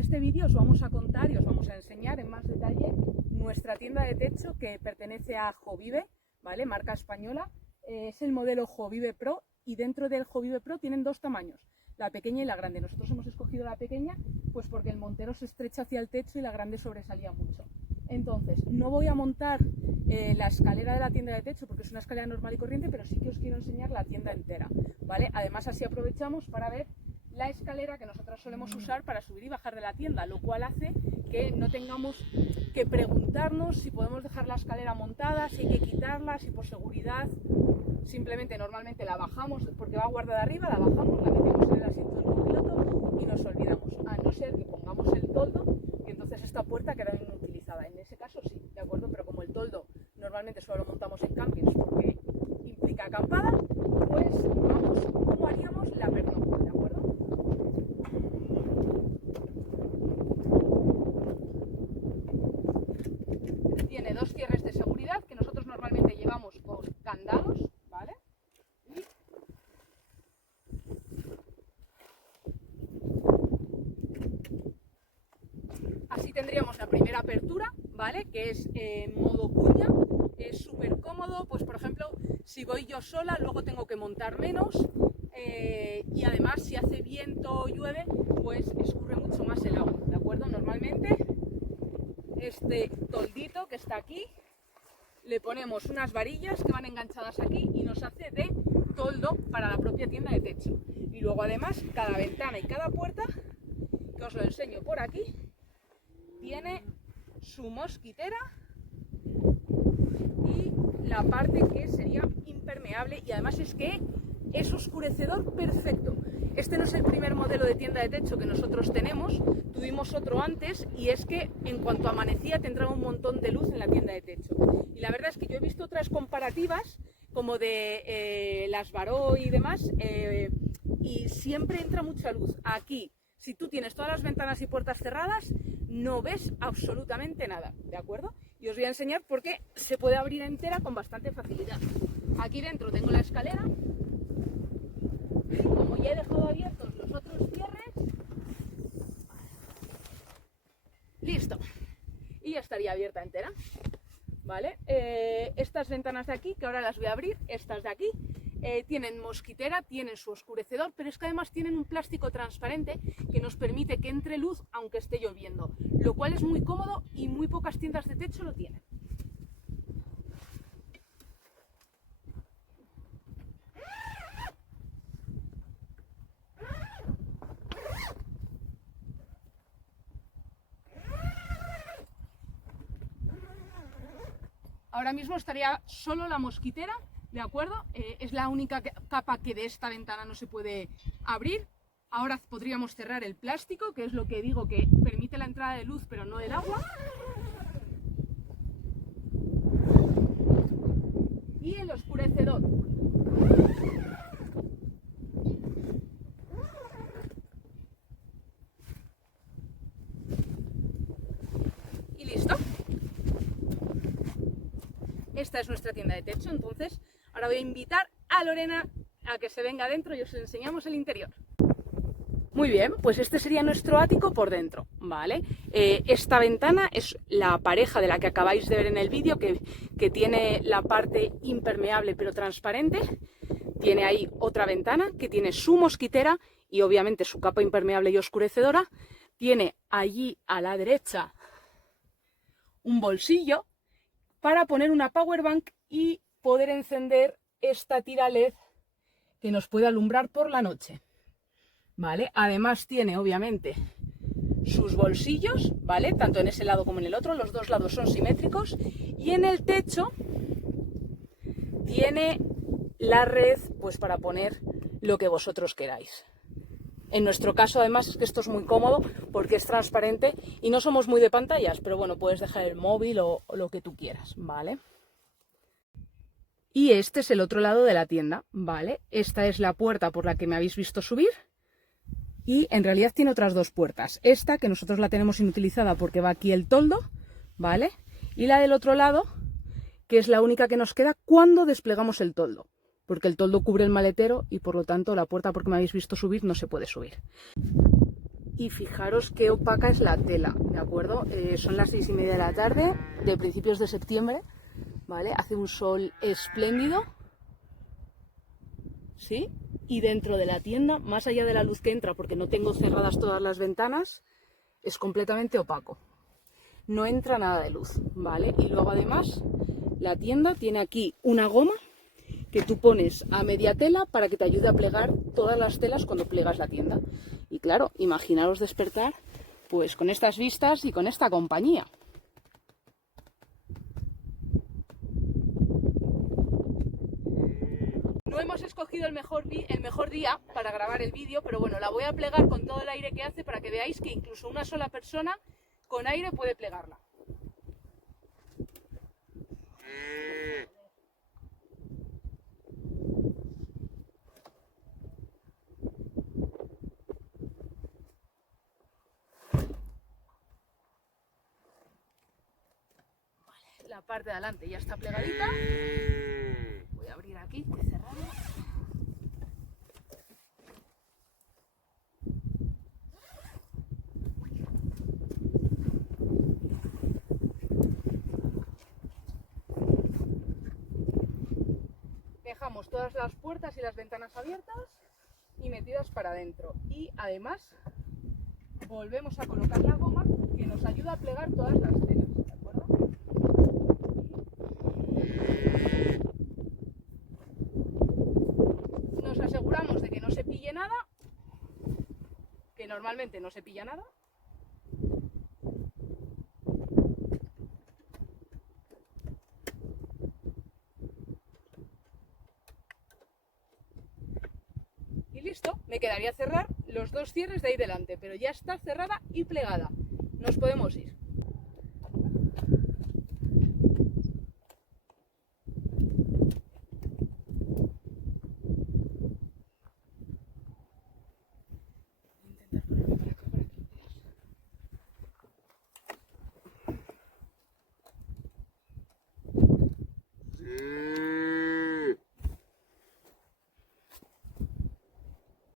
este vídeo os vamos a contar y os vamos a enseñar en más detalle nuestra tienda de techo que pertenece a Jovive, ¿vale? Marca española. Es el modelo Jovive Pro y dentro del Jovive Pro tienen dos tamaños, la pequeña y la grande. Nosotros hemos escogido la pequeña pues porque el montero se estrecha hacia el techo y la grande sobresalía mucho. Entonces, no voy a montar la escalera de la tienda de techo porque es una escalera normal y corriente, pero sí que os quiero enseñar la tienda entera, ¿vale? Además, así aprovechamos para ver la escalera que nosotros solemos usar para subir y bajar de la tienda, lo cual hace que no tengamos que preguntarnos si podemos dejar la escalera montada, si hay que quitarla, si por seguridad simplemente normalmente la bajamos porque va guardada arriba, la bajamos, la metemos en el asiento del copiloto y nos olvidamos, a no ser que pongamos el toldo y entonces esta puerta queda inutilizada. En ese caso sí, ¿de acuerdo? Pero como el toldo normalmente solo lo montamos en campings porque implica acampada, pues vamos como haríamos la pernocta, ¿de acuerdo? Tiene dos cierres de seguridad que nosotros normalmente llevamos con candados, ¿vale? Así tendríamos la primera apertura, ¿vale? Que es modo cuña, es súper cómodo, pues por ejemplo, si voy yo sola, luego tengo que montar menos y además si hace viento o llueve, pues escurre mucho más el agua, ¿de acuerdo? Normalmente este toldito que está aquí, le ponemos unas varillas que van enganchadas aquí y nos hace de toldo para la propia tienda de techo. Y luego además cada ventana y cada puerta, que os lo enseño por aquí, tiene su mosquitera y la parte que sería impermeable y además es que es oscurecedor perfecto. Este no es el primer modelo de tienda de techo que nosotros tenemos, tuvimos otro antes y es que en cuanto amanecía tendrá un montón de luz en la tienda de techo. Y la verdad es que yo he visto otras comparativas como de las Baró y demás y siempre entra mucha luz. Aquí, si tú tienes todas las ventanas y puertas cerradas, no ves absolutamente nada, ¿de acuerdo? Y os voy a enseñar por qué se puede abrir entera con bastante facilidad. Aquí dentro tengo la escalera. Y como ya he dejado abiertos los otros cierres, listo, y ya estaría abierta entera, ¿vale? Estas ventanas de aquí, que ahora las voy a abrir, estas de aquí, tienen mosquitera, tienen su oscurecedor, pero es que además tienen un plástico transparente que nos permite que entre luz aunque esté lloviendo, lo cual es muy cómodo y muy pocas tiendas de techo lo tienen. Ahora mismo estaría solo la mosquitera, ¿de acuerdo? Es la única capa que de esta ventana no se puede abrir. Ahora podríamos cerrar el plástico, que es lo que digo que permite la entrada de luz pero no del agua. Y el oscurecedor. Y listo. Esta es nuestra tienda de techo, entonces ahora voy a invitar a Lorena a que se venga adentro y os enseñamos el interior. Muy bien, pues este sería nuestro ático por dentro, ¿vale? Esta ventana es la pareja de la que acabáis de ver en el vídeo, que tiene la parte impermeable pero transparente. Tiene ahí otra ventana que tiene su mosquitera y obviamente su capa impermeable y oscurecedora. Tiene allí a la derecha un bolsillo para poner una powerbank y poder encender esta tira LED que nos puede alumbrar por la noche, ¿vale? Además tiene obviamente sus bolsillos, ¿vale? Tanto en ese lado como en el otro, los dos lados son simétricos y en el techo tiene la red pues para poner lo que vosotros queráis. En nuestro caso, además, es que esto es muy cómodo porque es transparente y no somos muy de pantallas, pero bueno, puedes dejar el móvil o lo que tú quieras, ¿vale? Y este es el otro lado de la tienda, ¿vale? Esta es la puerta por la que me habéis visto subir y en realidad tiene otras dos puertas. Esta, que nosotros la tenemos inutilizada porque va aquí el toldo, ¿vale? Y la del otro lado, que es la única que nos queda cuando desplegamos el toldo, porque el toldo cubre el maletero y por lo tanto la puerta por que me habéis visto subir no se puede subir. Y fijaros qué opaca es la tela, ¿de acuerdo? Son las 6:30 de la tarde, de principios de septiembre, ¿vale? Hace un sol espléndido, ¿sí? Y dentro de la tienda, más allá de la luz que entra, porque no tengo cerradas todas las ventanas, es completamente opaco. No entra nada de luz, ¿vale? Y luego además, la tienda tiene aquí una goma que tú pones a media tela para que te ayude a plegar todas las telas cuando plegas la tienda. Y claro, imaginaros despertar pues con estas vistas y con esta compañía. No hemos escogido el mejor día para grabar el vídeo, pero bueno, la voy a plegar con todo el aire que hace para que veáis que incluso una sola persona con aire puede plegarla. La parte de adelante ya está plegadita. Voy a abrir aquí, que cerrado. Dejamos todas las puertas y las ventanas abiertas y metidas para adentro. Y además volvemos a colocar la goma que nos ayuda a plegar todas las telas, ¿de acuerdo? Nos aseguramos de que no se pille nada, que normalmente no se pilla nada. Y listo, me quedaría cerrar los dos cierres de ahí delante, pero ya está cerrada y plegada. Nos podemos ir.